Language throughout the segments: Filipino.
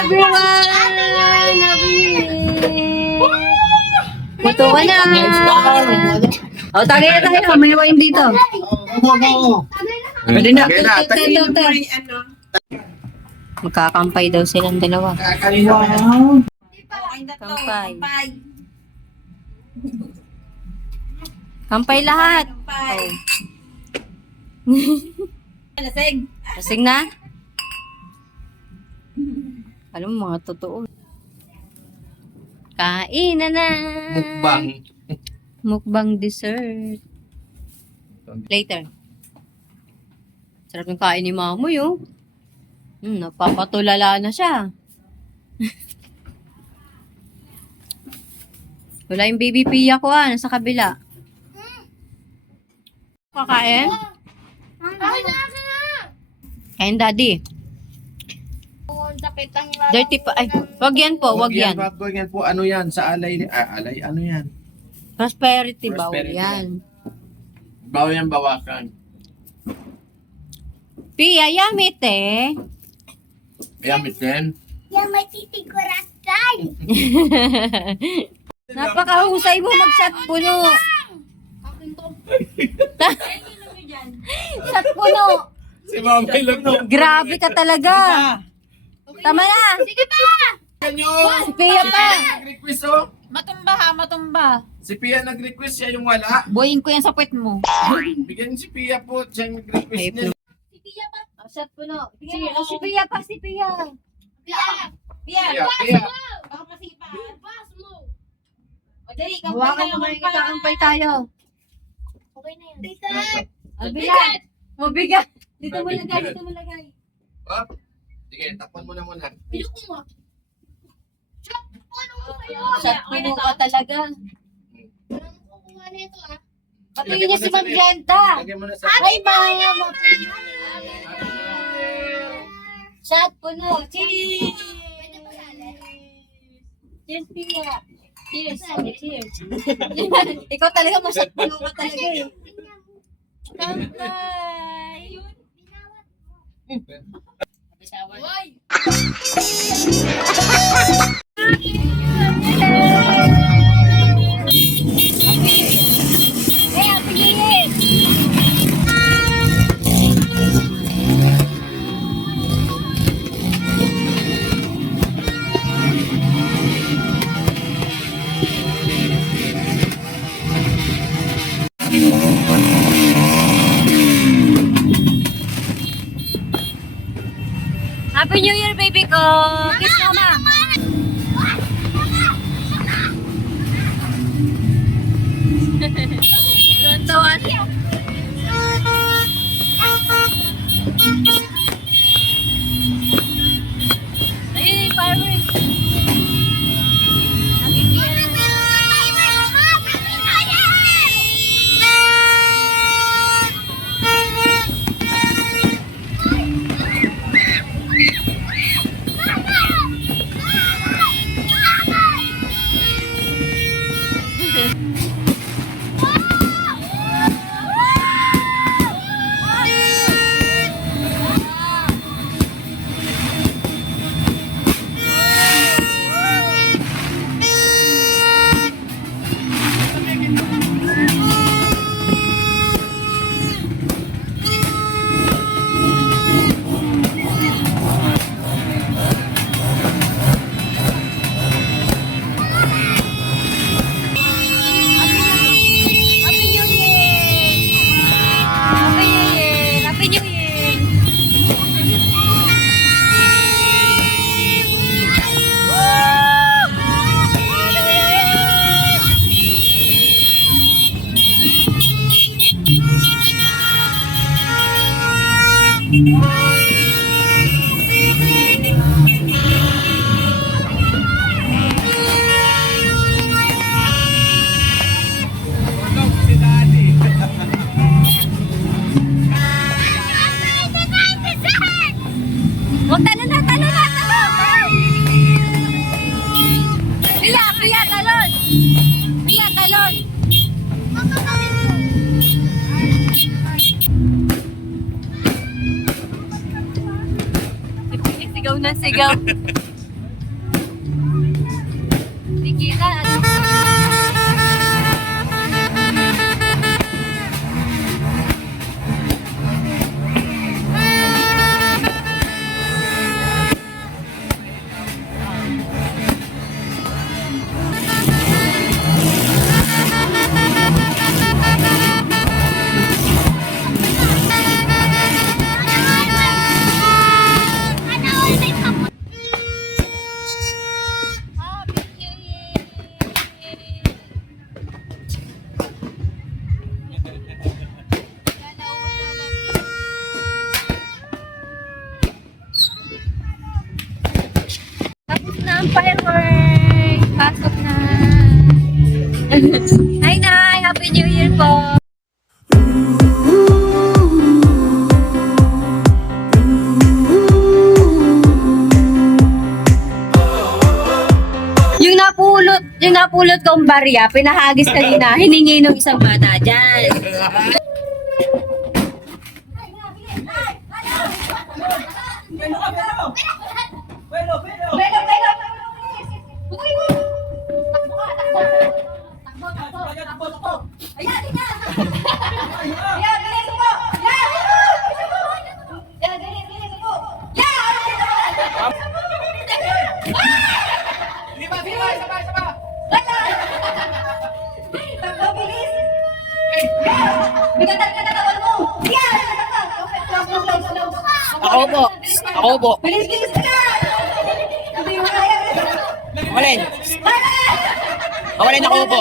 everyone! Happy New Year! Ito ka na! O, tagay na tayo. May wine dito. Pwede na. Magkakampay daw silang dalawa. Kampay. Kampay lahat. Oh. Lasing na? Alam mo, mga totoo. Kain na na. Mukbang dessert. Later. Sarap yung kain ni Mamoy, oh. Napapatulala na siya. Wala yung baby Pia ko, nasa kabila. Kakain? Kain, daddy. Dirty pa. Ay, wag yan po, wag yan. Wag yan po. Ano yan? Sa alay, alay, ano yan? Prosperity bawal Prosperity. yan. Bawal yan bawakan. Pia, yamit eh. Yamit din. Napakahusay mo mag-shot puno. Shot puno. Si Mamay lang no. Grabe ka talaga. Tama na. Sige pa. Si Pia pa. Nag-request oh. Matumba ha, matumba. Si Pia nag-request, siya yung wala. Buhayin ko yan sa puwet mo. Bigyan si Pia po, siya yung nag-request niya. Si Pia pa. Shot puno. Sige, si Pia pa, si Pia. Pia, Pia. Baka masipa. O dali, Hawakan mo ngayon kakampay tayo. Okay na yan. Mabigat. Mabigat. Dito mo lagay, dito mo lagay. Oh. Sige, takpan mo na muna. Shot puno ka talaga. Patuloy niya si Ma'am Glenda. Lagyan mo na sa... Hi, Ma'am. Shot puno. Cheers. Cheers, Pia. Cheers. Cheers. Ikaw talaga masyat puno ka talaga eh. Kampay. Happy New Year, baby ko! Kiss mama! Tontawan. Ayun, fireworks. Oh, talon na, talon na, talon! Pia, Pia, talon! Pia, talon! Sigaw na sigaw. Kita. Tapos na ang fireworks! Pasok na! Hi, Nay! Happy New Year po! Yung napulot kong barya, pinahagis kanina, hiningi ng isang bata dyan. Ako po. Ako po. Bilis ka! Sabi mo kaya. Walin. Walin ako po.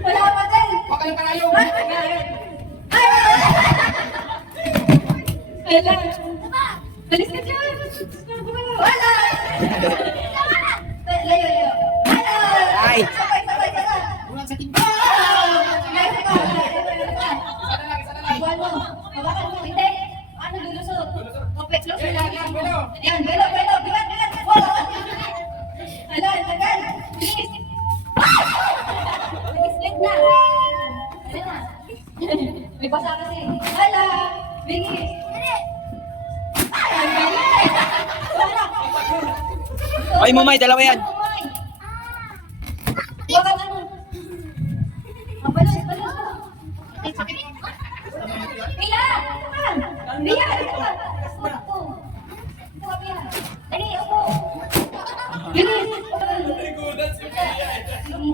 Wala pa din. Pakal ka kayo. Bilis ka dyan. Wala. Layo. Wala. Ay. Sabay. Ulan sa timba. Hawakan mo. Hindi. Ano lulusot? Kopek lo sila. Yan, belo. Bigat. Ala, tagal. Bilis. Bilis na. May basa kasi. Ala. Bilis. Ay, Mumay, dalawa yan. Wakan mo. Balas. Mila! Mila!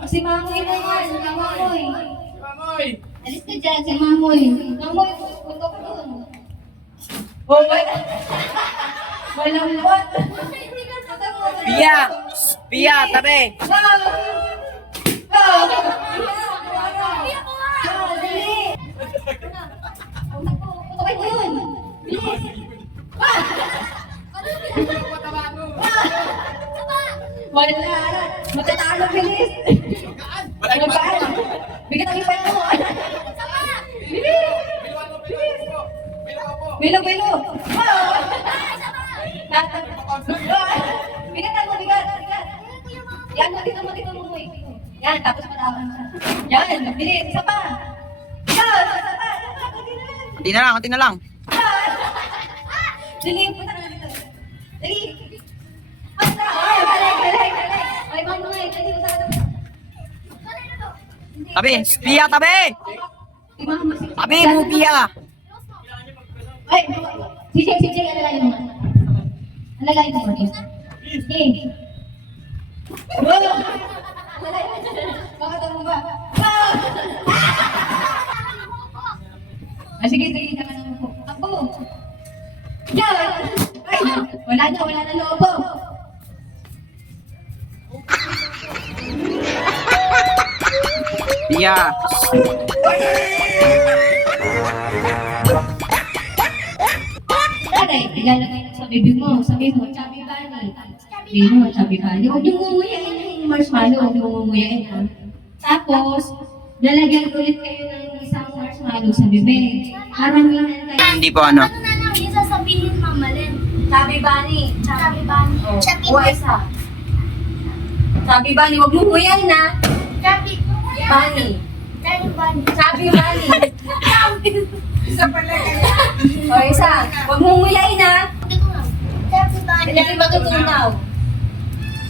Si Mamoy naman, Mamoy. Mamoy. Alis ka dyan, si Mamoy. Mamoy, punta ko dun. Oh, walang bot. Pia, tabi. Wala. Matatalo, bilis. Magaan. Bigat ang ipay mo. Bilis. Bilo. Bigat. Yan, dito mo. Yan, tapos matawan siya. Yan, bilis. Isa pa. Yan, isa pa. Konti na lang. Dali, punta ka na dito. Dali. Basta. Ay, Ay, Mamoy, dali mo sa atin. Tabi, Pia, tabi. Tabi mo, Pia. Ay, si alalayan mo. Alalayan mo. Sige. Bakit mo ba? Sige, naman ako. Ako. Yan! Ay, wala na lobo. Pia. Okay, ilalagay na sa bibig mo. Sabi mo, chubby bunny. Huwag yung mumuyain yung marshmallow. Huwag yung mumuyain, ha? Tapos, lalagyan ulit kayo ng isang marshmallow sa bibig. Haraminan kayo. Hindi po ano. Ano na lang yung sasabihin, Mama Len? Chubby bunny. Chubby bunny. Oh. Chubby Kuha isa. Chubby bunny. Huwag mumuyain, ha? Chubby. Bunny. Chubby bunny. Chubby bunny. Isa pala kaya. O, isa. Huwag mumuyain, ha? Chubby bunny. Hindi matutunaw.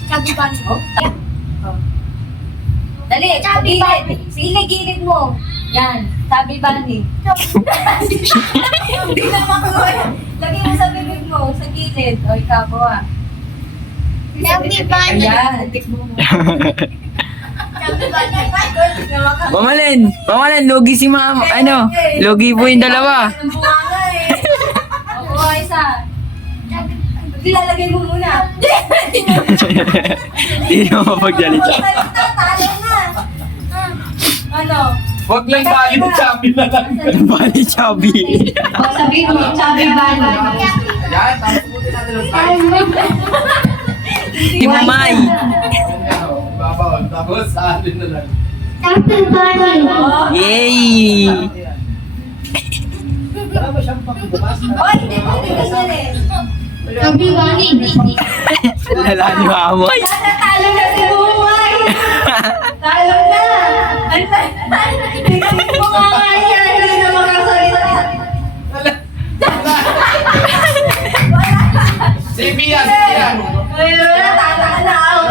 Chubby bunny. Dali, sa Chubby gilid. bunny. Sige, gilid mo. Yan, sabi bunny. Hindi na makuha. Lagay mo sa bibig mo, sa gilid. O, ikaw po ah. Chubby bunny. Ayan, tikmo mo. Chubby bunny. Pamalin, logi si mama. Ano, logi po yung dalawa. Ang bunganga eh. O, isa. Ilalagay mo muna. Hindi mo mapagdalita. Talo na. Ano? Huwag lang bali ng sabi na lang. Bali chubby. O, sabihin mo, chubby bunny. Yan, tapos puti natin ng price. Si Mamay. Babaw, tapos sa atin na lang. Chubby bunny. Yay! Wala ba siyang pagbukas na? Oy, hindi mo tigas yan eh. Chubby bunny. Lala ni Mamoy. Talo na si Bumay. Talo na. Tingnan mo nga nga yan. Hindi na makasalita. Si Bia, si Bia. Ayun na, tataka na. Out.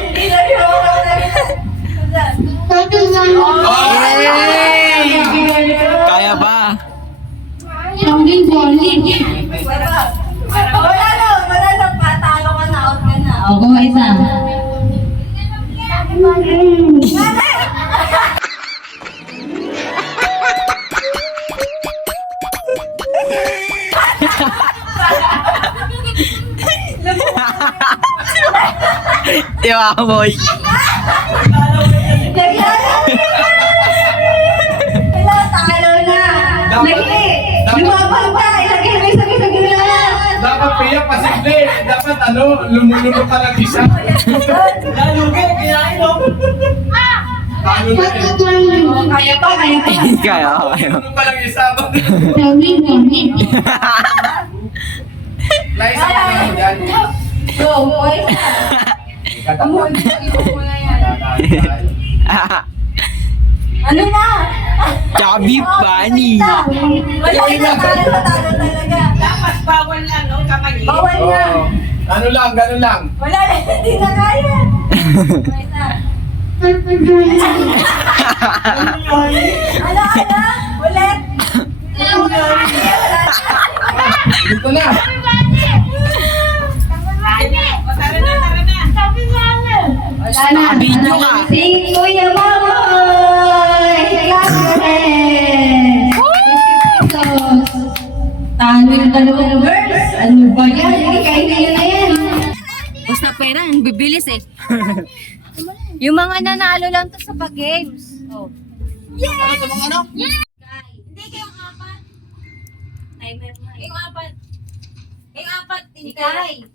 Hindi na siya makasalita. Chubby bunny. Yay! Kaya ba? Chubby bunny. Wala na. Patalo ka na. Out ka na. O, kuha isa. Chubby bunny. Si Mamoy. Wala, talo na. Lagi. Lumabang pa. Ilagay mo sa gila. Dapat Pia, pasimple. Dapat lumulunod ka lang isa. Talo na eh. Kaya pa. Kaya. Lumulunod ka lang isa. Chubby bunny. Laisa ka lang dyan. Go, boy. Amoy, mo na yan. Ano na? Chubby bunny. Wala na, talo talaga. Dapat bawal na, no? Kamay. Bawal na. Oo. Ganun lang. Wala na, hindi na kaya. Wait na. Chubby bunny. Ala, ulit. Dito na. Wala na. Video ka. Sing Kuya Mamoy! Salamat! 50 pesos. Talo yung dalawang girls. Ano ba yan? Hindi, kahit na yun na yan. Basta pera, ang bibilis eh. Yung mga nanalo lang to sa pag-games. Oh. Ano sa mga ano? Hindi, kayong apat. Timer na. Kayong apat. Kayong apat. Ikay.